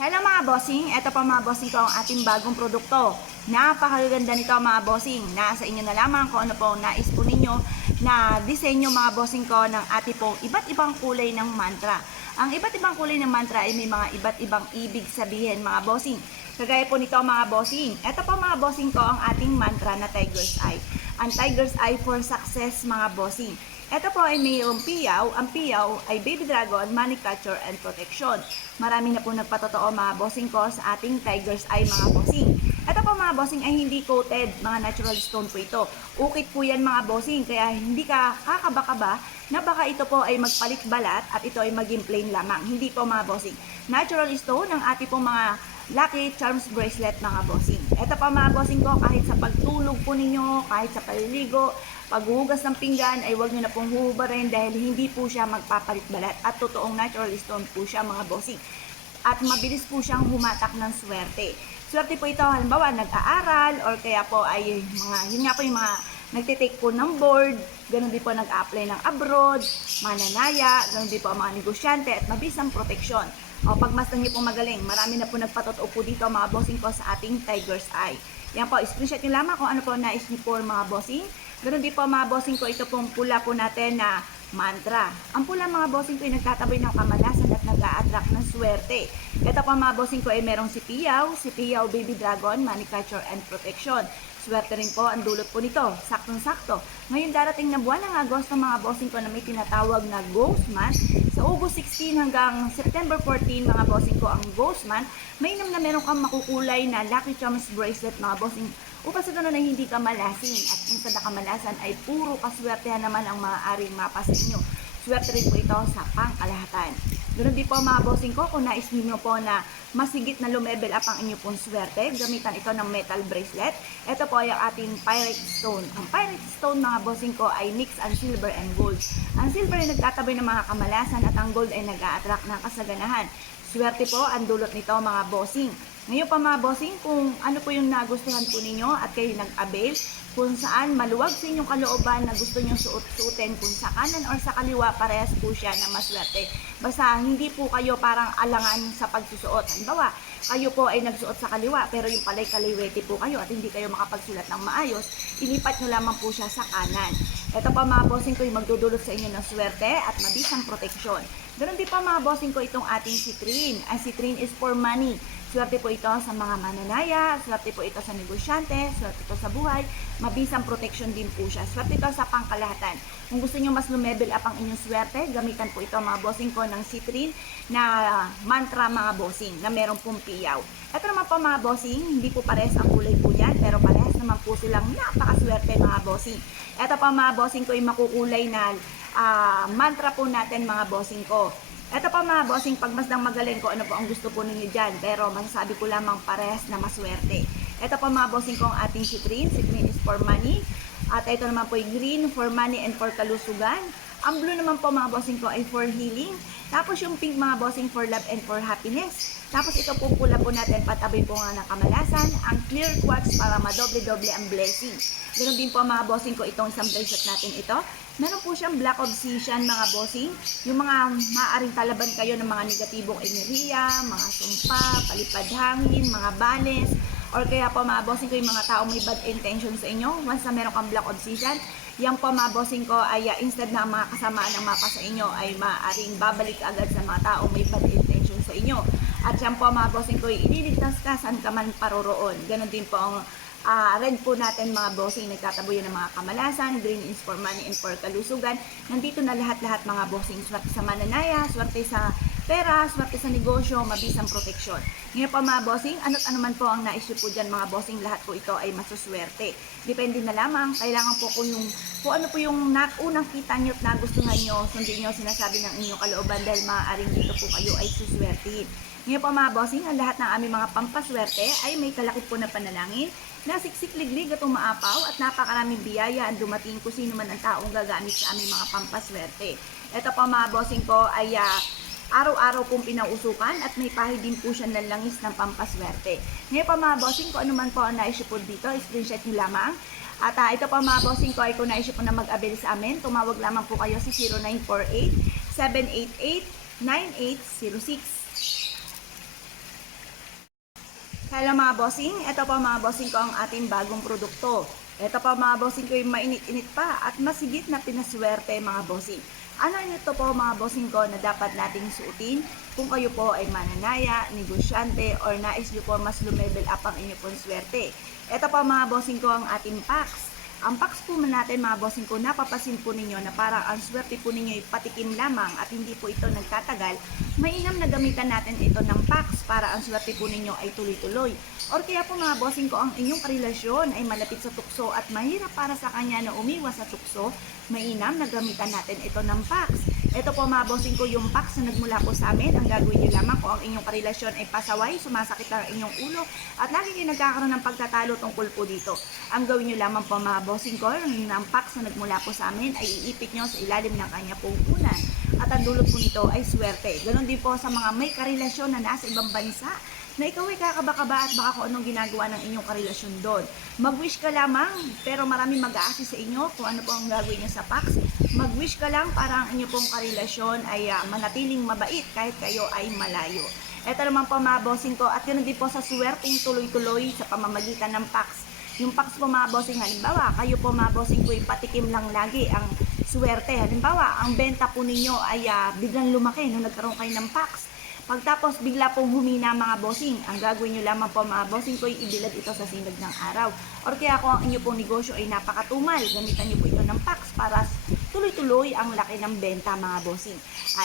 Hello mga bossing, eto pa mga bossing ko ang ating bagong produkto. Napakaganda nito mga bossing. Nasa inyo na lamang kung ano po nais po ninyo na disenyo mga bossing ko ng ating pong iba't ibang kulay ng mantra. Ang iba't ibang kulay ng mantra ay may mga iba't ibang ibig sabihin mga bossing. Kagaya po nito mga bossing. Eto pa mga bossing ko ang ating mantra na Tiger's Eye. Ang Tiger's Eye for success mga bossing. Ito po ay mayroong piyaw. Ang piyaw ay baby dragon, money catcher, and protection. Marami na po nagpatotoo mga bossing ko sa ating Tiger's Eye mga bossing. Ito po mga bossing ay hindi coated, mga natural stone po ito. Ukit po yan mga bossing, kaya hindi ka kakaba-kaba na baka ito po ay magpalit balat at ito ay maging plain lamang. Hindi po mga bossing. Natural stone ang ating pong mga Lucky Charms bracelet mga bossing. Ito pa mga bossing ko, kahit sa pagtulog po ninyo, kahit sa paliligo, paghuhugas ng pinggan ay huwag nyo na pong huhubarin dahil hindi po siya magpapalit balat at totoong natural stone po siya mga bossing. At mabilis po siyang humatak ng swerte. Swerte po ito halimbawa nag-aaral or kaya po ay mga, yun nga po yung mga nagtitake po ng board, ganun din po nag-apply ng abroad, mananaya, ganun din po ang mga negosyante at mabisang proteksyon. O pagmasdan niyo po magaling, marami na po nagpatotoo po dito mga bossing ko sa ating Tiger's Eye. Yan po, screenshot nyo lamang kung ano po nais niyo po mga bossing. Ganun din po mga bossing ko, ito pong pula po natin na mantra. Ang pula mga bossing ko ay nagtataboy ng kamalasan at nag-a-attract ng swerte. Ito po mga bossing ko ay merong si Piyaw, Baby Dragon, Money Catcher, and Protection. Swerte rin po ang dulot po nito, saktong-sakto. Ngayon darating na buwan ng Agosto mga bossing ko na may tinatawag na Ghost Month. Sa August 16 hanggang September 14 mga bossing ko ang Ghost Month, mainam na meron kang makukulay na Lucky Charms bracelet mga bossing upang sa ganun ay hindi ka malasin at kung sa nakamalasan ay puro kaswertehan naman ang maaaring mapa sa inyo. Swerte rin po ito sa pangkalahatan. Ganun din po mga bossing ko, kung nais niyo po na masigit na lumevel up ang inyo pong swerte, gamitan ito ng metal bracelet. Ito po ay ang ating Pirate Stone. Ang Pirate Stone mga bossing ko ay mix ang silver and gold. Ang silver ay nagtataboy ng mga kamalasan at ang gold ay nag-a-attract ng kasaganahan. Swerte po ang dulot nito mga bossing. Ngayon pa mga bossing, kung ano po yung nagustuhan po ninyo at kayo nag-avail, kung saan maluwag sa inyong kalooban na gusto nyong suot-suotin, kung sa kanan or sa kaliwa, parehas po siya na maswerte. Basta hindi po kayo parang alangan sa pagsusuot. Halimbawa, kayo po ay nagsuot sa kaliwa pero yung palay kaliwete po kayo at hindi kayo makapagsulat ng maayos, ilipat nyo lamang po siya sa kanan. Ito pa mga bossing ko yung magdudulot sa inyo ng swerte at mabisang proteksyon. Ganun din pa mga bossing ko itong ating citrine. Ang citrine is for money. Swerte po ito sa mga mananaya, swerte po ito sa negosyante, swerte ito sa buhay, mabisang protection din po siya. Swerte ito sa pangkalahatan. Kung gusto nyo mas lumevel up ang inyong swerte, gamitan po ito mga bossing ko ng citrine na mantra mga bossing na merong pumpiyaw. Ito naman po mga bossing, hindi po parehas ang kulay po yan, pero parehas naman po silang napakaswerte mga bossing. Ito pa mga bossing ko yung makukulay na mantra po natin mga bossing ko. Ito pa mga bossing, pagmasdang magaling ko ano po ang gusto po ninyo dyan, pero masasabi ko lamang parehas na maswerte. Ito pa mga bossing ko ang ating citrine. Citrine is for money. At ito naman po yung green for money and for kalusugan. Ang blue naman po mga bossing ko ay for healing. Tapos yung pink mga bossing for love and for happiness. Tapos ito po pula po natin patabi po nga ng kamalasan. Ang clear quartz para madoble-doble ang blessing. Ganun din po mga bossing ko itong isang bracelet natin ito. Meron po siyang black obsidian mga bossing. Yung mga maaaring talaban kayo ng mga negatibong enerhiya, mga sumpa, palipad hangin, mga banes, or kaya po mga bossing ko yung mga taong may bad intention sa inyo. Once na meron kang black obsidian, yan po mga bossing ko ay instead na mga kasamaan ng mapa sa inyo ay maaaring babalik agad sa mga taong may bad intention sa inyo. At yan po mga bossing ko, ililigtas ka saan ka man paroroon. Ganon din po ang red po natin mga bossing, nagtataboy ng mga kamalasan. Green is for money and for kalusugan. Nandito na lahat-lahat mga bossing. Swerte sa mananaya, swerte sa pera, swerte sa negosyo, mabisang proteksyon. Ngayon pa mga bossing, ano't ano man po ang naisip po dyan mga bossing, lahat po ito ay masuswerte. Depende na lamang, kailangan po kung ano po yung unang kita nyo at nagustuhan nyo, sundin nyo sinasabi ng inyong kalooban dahil maaaring dito po kayo ay suswertein. Ngayon pa mga bossing, ang lahat ng aming mga pampaswerte ay may kalakip po na panalangin na siksik-liglig at umaapaw at napakaraming biyaya ang dumating kung sino man ang taong gagamit sa aming mga pampaswerte. Ito pa mga bossing ko ay araw-araw pong pinausukan at may pahid din po siya ng langis ng pampaswerte. Ngayon pa mga bossing ko, ano man po ang naisip po dito, screenshot nyo lamang. At ito pa mga bossing ko ay kung naisip po na mag-avail sa amin, tumawag lamang po kayo sa 0948-788-9806. Hello mga bossing, ito po mga bossing ko ang ating bagong produkto. Ito po mga bossing ko yung mainit-init pa at masigit na pinaswerte mga bossing. Ano ito po mga bossing ko na dapat nating suotin kung kayo po ay mananaya, negosyante, or nais nyo po mas lumevel up ang inyo pong swerte. Ito po mga bossing ko ang ating packs. Ang packs po natin mga bossing ko, napapasin po ninyo na parang ang swerte po ninyo ay patikim lamang at hindi po ito nagtatagal. Mainam na gamitan natin ito ng packs para ang swerte po ninyo ay tuloy-tuloy. Or kaya po mga bossing ko, ang inyong karelasyon ay malapit sa tukso at mahirap para sa kanya na umiwas sa tukso, mainam na gamitan natin ito ng packs. Ito po mga bossing ko yung packs na nagmula po sa amin. Ang gagawin nyo lamang kung ang inyong karelasyon ay pasaway, sumasakit ang inyong ulo at lagi kayo nagkakaroon ng pagtatalo tungkol po dito. Ang gawin nyo lamang po mga bossing ko, ng packs na nagmula po sa amin ay iipit nyo sa ilalim ng kanya pong unan. At ang dulot po nito ay swerte. Ganon din po sa mga may karelasyon na nasa ibang bansa na ikaw ay kakaba-kaba at baka kung anong ginagawa ng inyong karelasyon doon. Mag-wish ka lamang, pero maraming mag-a-assist sa inyo kung ano po ang gagawin nyo sa packs. Mag-wish ka lang para ang inyong pong karelasyon ay manatiling mabait kahit kayo ay malayo. Ito naman po mga bossing ko, at yun din po sa swerteng tuloy-tuloy sa pamamagitan ng packs. Yung packs po mga bossing, halimbawa, kayo po mga bossing ko, patikim lang lagi ang swerte. Halimbawa, ang benta po ninyo ay biglang lumaki nung nagkaroon kayo ng packs. Pagtapos bigla pong humina mga bossing, ang gagawin nyo lamang po mga bossing ko ay ibilad ito sa sinag ng araw. Or kaya kung ang inyo pong negosyo ay napakatumal, gamitan nyo po ito ng packs para tuloy-tuloy ang laki ng benta mga bossing.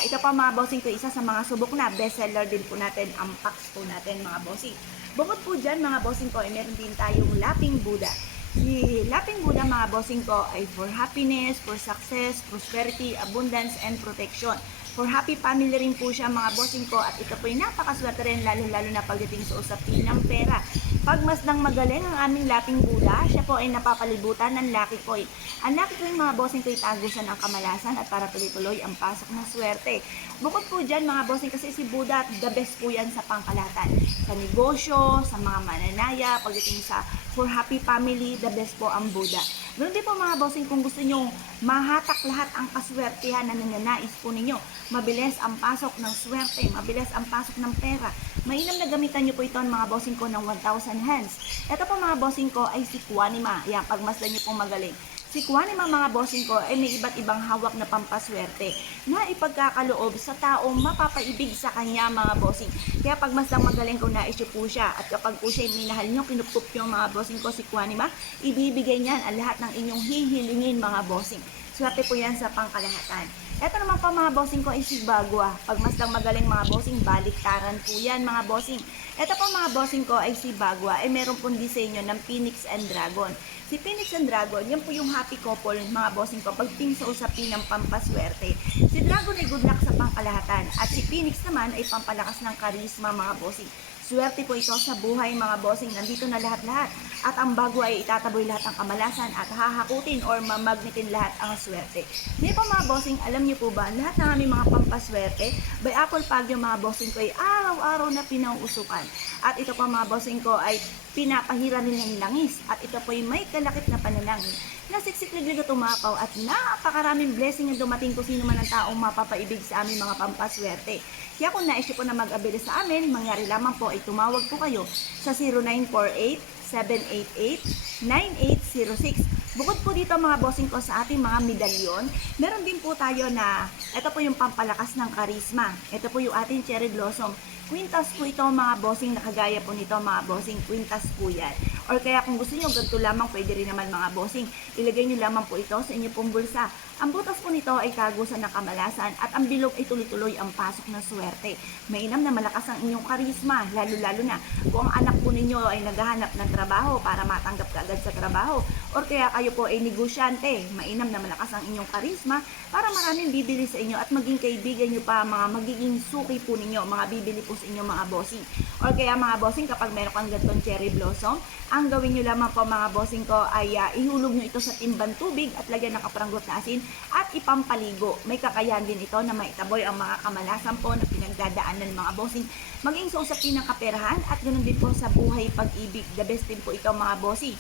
Ito pa mga bossing ko, isa sa mga subok na bestseller din po natin ang packs po natin mga bossing. Bukod po dyan mga bossing ko ay meron din tayong Laping Buddha. Si Laping Buddha mga bossing ko ay for happiness, for success, prosperity, abundance, and protection. For happy family rin po siya mga bossing ko, at ito po ay napakaswerte rin lalo-lalo na pagdating sa usapin ng pera. Pag masdang magaling ang aming Laping Buddha, siya po ay napapalibutan ng Lucky Coin. Ang Lucky Coin mga bossing ko ay tagusan ng kamalasan at para tuloy-tuloy ang pasok ng swerte. Bukod po dyan mga bossing, kasi si Buddha the best po yan sa pangkalahatan. Sa negosyo, sa mga mananaya, pagdating sa for happy family, the best po ang Buddha. Ganoon din po mga bossing, kung gusto nyo mahatak lahat ang kaswertehan na nananais po ninyo, mabilis ang pasok ng swerte, mabilis ang pasok ng pera, mainam na gamitan nyo po ito mga bossing ko ng 1,000 hands. Ito po mga bossing ko ay si Kuanima. Yan, pagmasdan nyo pong magaling. Si Kuanima mga bossing ko ay may iba't ibang hawak na pampaswerte na ipagkakaloob sa taong mapapaibig sa kanya mga bossing. Kaya pag mas lang magaling kung nais po siya, at kapag po siya minahal nyo, kinukup nyo mga bossing ko si Kuanima, ibibigay niyan ang lahat ng inyong hihilingin mga bossing. Swerte po yan sa pangkalahatan. Ito naman pa mga bossing ko ay si Bagua. Pag mas lang magaling mga bossing, baliktaran po yan mga bossing. Ito pa mga bossing ko ay si Bagua ay meron pong disenyo ng Phoenix and Dragon. Si Phoenix and Dragon, yan po yung happy couple mga bossing ko pag team sa usapin ng pampaswerte. Si Dragon ay good luck sa pangkalahatan at si Phoenix naman ay pampalakas ng karisma mga bossing. Swerte po ito sa buhay mga bossing, nandito na lahat-lahat. At ang bago ay itataboy lahat ng kamalasan at hahakutin or mamagnetin lahat ang swerte. Hindi po mga bossing, alam niyo po ba, lahat ng aming mga pampaswerte, by Apple Pag yung mga bossing ko ay araw-araw na pinauusukan. At ito po mga bossing ko ay pinapahira nila ng langis. At ito po ay may kalakip na panalangin na siksik-liglig at umapaw at napakaraming blessing ang dumating kung sino man ang taong mapapaibig sa aming mga pampaswerte. Kaya kung nais po na mag-abili sa amin, mangyari lamang po ay tumawag po kayo sa 0948-788-9806. Bukod po dito mga bossing ko sa ating mga medalyon, meron din po tayo na ito po yung pampalakas ng karisma. Ito po yung ating cherry blossom. Quintas po ito mga bossing, nakagaya po nito mga bossing, quintas po yan. Or kaya kung gusto nyo, ganito lamang, pwede rin naman mga bossing. Ilagay nyo lamang po ito sa inyo pong bulsa. Ang butas po nito ay tagusan ng kamalasan at ang bilog ay tuloy-tuloy ang pasok ng swerte. Mainam na malakas ang inyong karisma, lalo-lalo na kung ang anak po ninyo ay naghahanap ng trabaho para matanggap ka agad sa trabaho. Or kaya kayo po ay negosyante, mainam na malakas ang inyong karisma para maraming bibili sa inyo at maging kaibigan nyo pa, mga magiging suki po ninyo, mga bibili po sa inyo mga bossing. Or kaya mga bossing, kapag meron kang ganitong cherry blossom, ang gawin nyo lamang po mga bossing ko ay ihulog nyo ito sa timbang tubig at lagyan ng kapranggot na asin at ipampaligo. May kakayahan din ito na maitaboy ang mga kamalasan po na pinagdadaanan ng mga bossing, maging sa usapin ng kaperahan at ganoon din po sa buhay pag-ibig. The best din po ito mga bossing.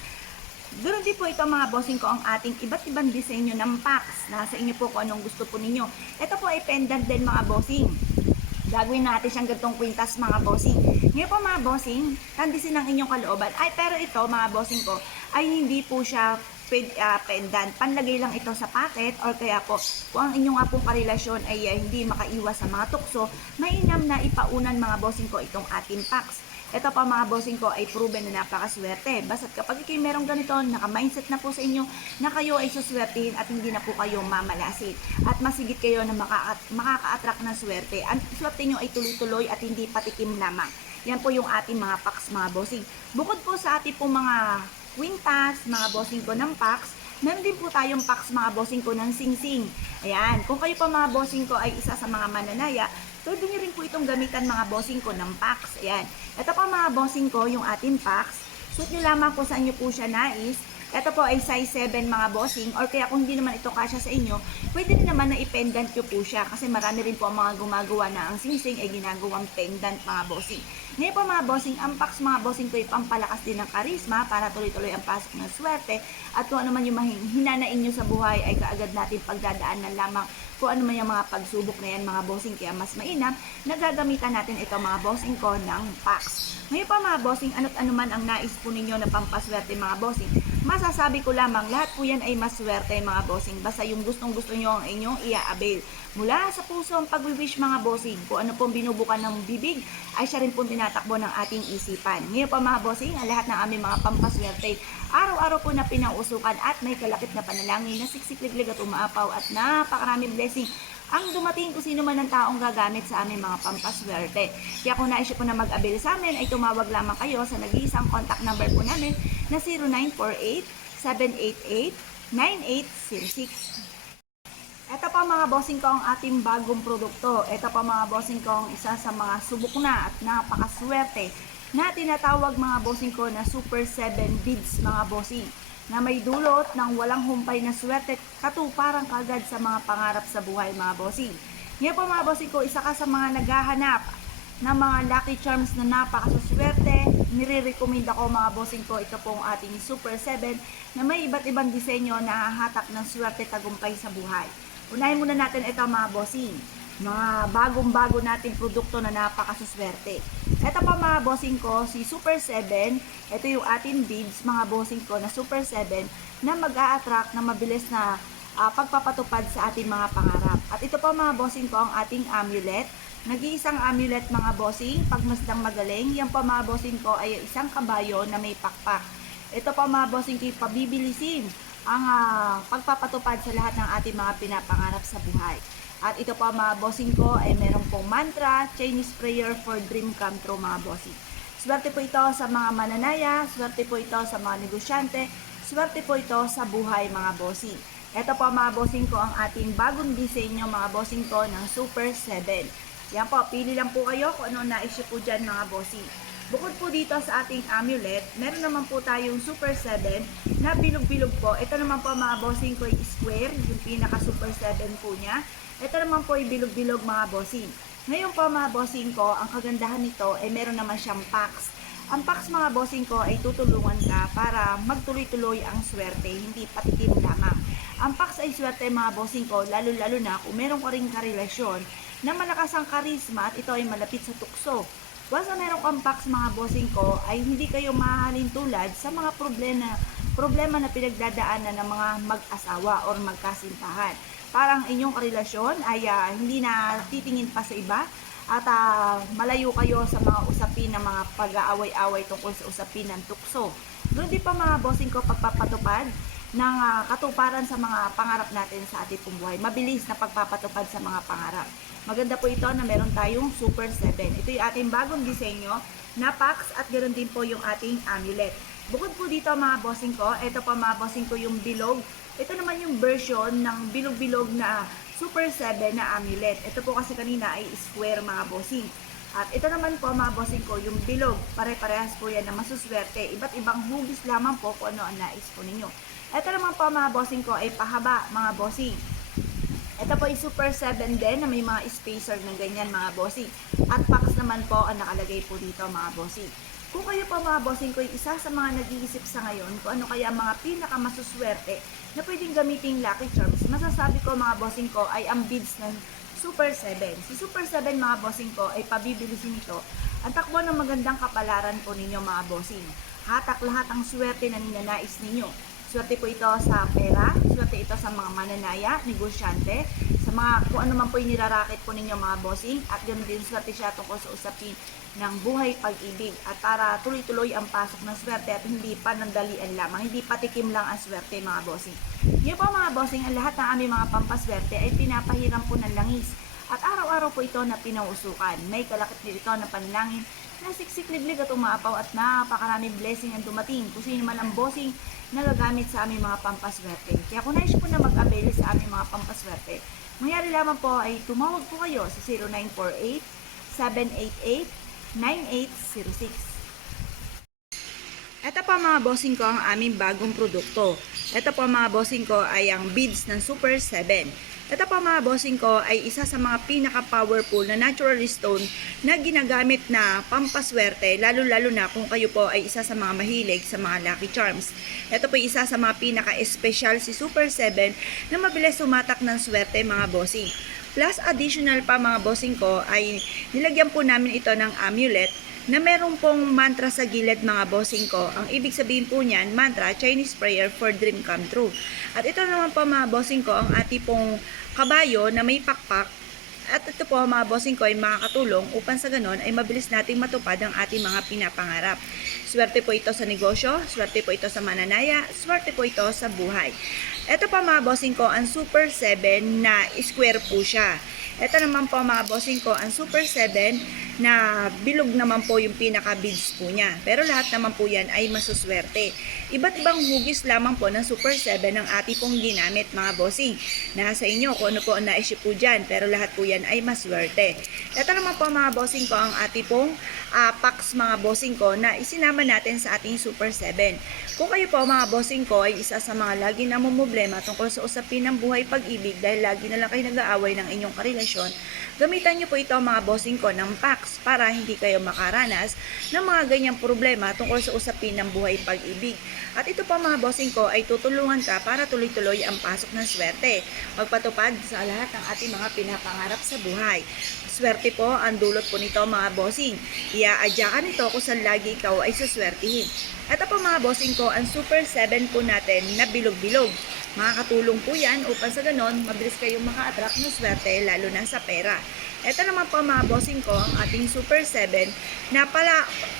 Ganoon din po ito mga bossing ko ang ating iba't ibang disenyo ng packs. Nasa inyo po kung anong gusto po ninyo. Ito po ay pendant din mga bossing. Gagawin natin siyang gantong kwintas mga bossing. Ngayon po mga bossing, tandisin ang inyong kalooban. Ay, pero ito mga bossing ko, ay hindi po siya pendant. Panlagay lang ito sa packet or kaya po, kung ang inyong nga pong karelasyon ay hindi makaiwas sa mga tukso, mainam na ipaunan mga bossing ko itong ating packs. Ito pa mga bossing ko ay proven na napakaswerte. Basta't kapag kayo merong ganito, naka-mindset na po sa inyo na kayo ay suswertein at hindi na po kayo mamalasin. At masigit kayo na makaka-attract ng swerte. Ang swerte nyo ay tuloy-tuloy at hindi patikim lamang. Yan po yung ating mga packs mga bossing. Bukod po sa ating po mga kwintas, mga bossing ko ng packs, meron din po tayong packs mga bossing ko ng sing-sing. Ayan, kung kayo pa mga bossing ko ay isa sa mga mananaya, pwede nyo rin po itong gamitan mga bossing ko ng packs. Ayan, ito pa mga bossing ko yung ating packs. Suot nyo lamang kung saan nyo po siya nais. Ito po ay size 7 mga bossing, or kaya kung hindi naman ito kasya sa inyo, pwede rin naman na i-pendant nyo po siya kasi marami rin po ang mga gumagawa na ang sing-sing ay ginagawang pendant mga bossing. Ngayon po mga bossing, ang packs mga bossing ko ay pampalakas din ng karisma para tuloy-tuloy ang pasok ng swerte at kung ano man yung hinanain nyo sa buhay ay kaagad natin pagdadaanan lamang kung ano man yung mga pagsubok na yan mga bossing, kaya mas mainam na gagamitan natin ito mga bossing ko ng packs. Ngayon pa mga bossing, ano't ano man ang nais po ninyo na pampaswerte mga bossing, masasabi ko lamang lahat po yan ay maswerte mga bossing, basta yung gustong gusto nyo ang inyong i-avail. Mula sa puso ang pag-wish mga bossing, kung ano pong binubukan ng bibig ay siya rin pong tinatakbo ng ating isipan. Ngayon pa mga bossing, ang lahat ng aming mga pampaswerte araw-araw po na pinausukan at may kalakip na panalangin na siksik-liglig at umaapaw at napakaraming blessing ang dumating kung sino man ang taong gagamit sa aming mga pampaswerte. Kaya kung naisip po na mag-avail sa amin ay tumawag lamang kayo sa nag-iisang contact number po namin na 0948-788-9806. Ito pa mga bossing ko ang ating bagong produkto. Ito pa mga bossing ko ang isa sa mga subok na at napakaswerte na tinatawag mga bossing ko na Super 7 Beads mga bossing, na may dulot ng walang humpay na swerte katuparan kagad sa mga pangarap sa buhay mga bossing. Ngayon po mga bossing ko, isa ka sa mga naghahanap ng mga lucky charms na napakaswerte, nire-recommend ako mga bossing ko ito pong ating Super 7 na may iba't ibang disenyo na hahatak ng swerte tagumpay sa buhay. Unahin muna natin ito mga bossing, mga bagong-bago nating produkto na napakaswerte. Ito pa mga bossing ko, si Super 7, ito yung ating beads mga bossing ko na Super 7 na mag-a-attract na mabilis na pagpapatupad sa ating mga pangarap. At ito pa mga bossing ko ang ating amulet. Nag-iisang amulet mga bossing, pagmasdang magaling. Yan pa mga bossing ko ay isang kabayo na may pakpak. Ito pa mga bossing ko, pabibilisin ang pagpapatupad sa lahat ng ating mga pinapangarap sa buhay. At ito pa mga bossing ko ay meron pong mantra, Chinese prayer for dream come true mga bossing. Swerte po ito sa mga mananaya, swerte po ito sa mga negosyante, swerte po ito sa buhay mga bossing. Ito po mga bossing ko ang ating bagong disenyo mga bossing ko ng Super 7. Yan po, pili lang po kayo kung ano na-issue po dyan mga bossing. Bukod po dito sa ating amulet, meron naman po tayong Super 7 na bilog-bilog po. Ito naman po mga bossing ko ay square, yung pinaka Super 7 po niya. Ito naman po ay bilog-bilog mga bossing. Ngayon po mga bossing ko, ang kagandahan nito ay meron naman siyang packs. Ang packs mga bossing ko ay tutulungan ka para magtuloy-tuloy ang swerte, hindi patikim lamang. Ang packs ay swerte mga bossing ko, lalo-lalo na kung meron ka ring karelasyon na malakas ang karisma at ito ay malapit sa tukso. Basta meron kang packs mga bossing ko ay hindi kayo mahalin tulad sa mga problema na pinagdadaanan ng mga mag-asawa or magkasintahan. Parang inyong karelasyon ay hindi na titingin pa sa iba at malayo kayo sa mga usapin ng mga pag-aaway-away tungkol sa usapin ng tukso. Doon din pa mga bossing ko pagpapatupad ng katuparan sa mga pangarap natin sa ating buhay. Mabilis na pagpapatupad sa mga pangarap. Maganda po ito na meron tayong Super 7. Ito yung ating bagong disenyo na packs at ganoon din po yung ating amulet. Bukod po dito mga bossing ko, ito pa mga bossing ko yung bilog. Ito naman yung version ng bilog-bilog na Super 7 na amulet. Ito po kasi kanina ay square mga bossing. At ito naman po mga bossing ko, yung bilog. Pare-parehas po yan na masuswerte. Iba't ibang hugis lamang po kung ano ang nais po ninyo. Ito naman po mga bossing ko ay pahaba mga bossing. Ito po ay Super 7 din na may mga spacer na ganyan mga bossing. At packs naman po ang nakalagay po dito mga bossing. Kung kayo po mga bossing ko ay isa sa mga nag-iisip sa ngayon kung ano kaya mga pinakamasuswerte na pwedeng gamiting lucky charms, masasabi ko mga bossing ko ay ang beads ng Super 7. Si Super 7 mga bossing ko ay pabibilisin ito ang takbo ng magandang kapalaran po ninyo mga bossing. Hatak lahat ang swerte na ninanais ninyo. Swerte po ito sa pera, swerte ito sa mga mananaya, negosyante, sa mga kung ano man po yung nirarakit po ninyo mga bossing, at ganoon din swerte siya tungkol sa usapin ng buhay pag-ibig at para tuloy-tuloy ang pasok ng swerte at hindi pa nandalian lamang, hindi patikim lang ang swerte mga bossing. Ngayon po mga bossing, ang lahat ng aming mga pampaswerte ay pinapahiram po ng langis at araw-araw po ito na pinausukan. May kalakip din ito na panalangin na siksik-liglig at umaapaw at napakaraming blessing ang dumating kung sino man ang bossing na gagamit sa aming mga pampaswerte. Kaya kung nais po na mag-avail sa aming mga pampaswerte, mangyari lamang po ay tumawag po kayo sa 0948-788-9806. Ito po mga bossing ko ang aming bagong produkto. Ito po mga bossing ko ay ang beads ng Super 7. Ito po mga bossing ko ay isa sa mga pinaka-powerful na natural stone na ginagamit na pampaswerte, lalo-lalo na kung kayo po ay isa sa mga mahilig sa mga lucky charms. Ito po ay isa sa mga pinaka-espesyal si Super 7 na mabilis sumatak ng swerte mga bossing. Plus additional pa mga bossing ko ay nilagyan po namin ito ng amulet na meron pong mantra sa gilid mga bossing ko. Ang ibig sabihin po niyan, mantra, Chinese prayer for dream come true. At ito naman po mga bossing ko, ang ating pong kabayo na may pakpak. At ito po mga bossing ko ay makakatulong upang sa ganon ay mabilis nating matupad ang ating mga pinapangarap. Swerte po ito sa negosyo, swerte po ito sa mananaya, swerte po ito sa buhay. Ito pa mga bossing ko, ang Super 7 na square po siya. Ito naman po mga bossing ko, ang Super 7 na bilog naman po yung pinaka-beads po niya. Pero lahat naman po yan ay masuswerte. Iba't ibang hugis lamang po ng Super 7 ang ating pong ginamit mga bossing. Nasa inyo kung ano po ang naisip po dyan, pero lahat po yan ay maswerte. Ito naman po mga bossing ko, ang ating pong packs mga bossing ko na isinama natin sa ating Super 7. Kung kayo po mga bossing ko ay isa sa mga lagi namumblema tungkol sa usapin ng buhay pag-ibig dahil lagi na lang kayo nag-aaway ng inyong karelasyon, gamitan nyo po ito mga bossing ko ng packs para hindi kayo makaranas ng mga ganyang problema tungkol sa usapin ng buhay pag-ibig. At ito po mga bossing ko ay tutulungan ka para tuloy-tuloy ang pasok ng swerte. Magpatupad sa lahat ng ating mga pinapangarap sa buhay. Swerte po ang dulot po nito mga bossing. Iaadyakan nito kung saan lagi ikaw ay suswertihin. Ito po mga bossing ko, ang Super 7 po natin na bilog-bilog. Makakatulong po yan upang sa ganon, mabilis kayong maka-attract ng swerte lalo na sa pera. Ito naman po mga bossing ko, ang ating Super 7 na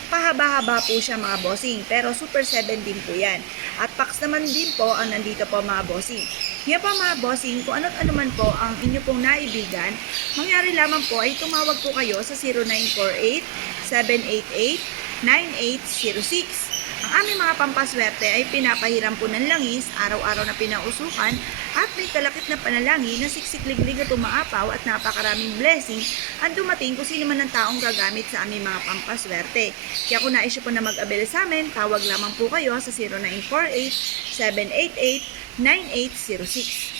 pahaba-haba po siya mga bossing, pero Super 7 din po yan. At packs naman din po ang nandito po mga bossing. Ngayon po mga bossing, kung ano't ano man po ang inyo pong naibigan, mangyari lamang po ay tumawag po kayo sa 0948-788-9806. Ang aming mga pampaswerte ay pinapahiram po ng langis, araw-araw na pinausukan, at may kalakip na panalangin na siksik-liglig at umaapaw at napakaraming blessing ang dumating kung sino man ang taong gagamit sa aming mga pampaswerte. Kaya kung naisip po na mag-abel sa amin, tawag lamang po kayo sa 0948-788-9806.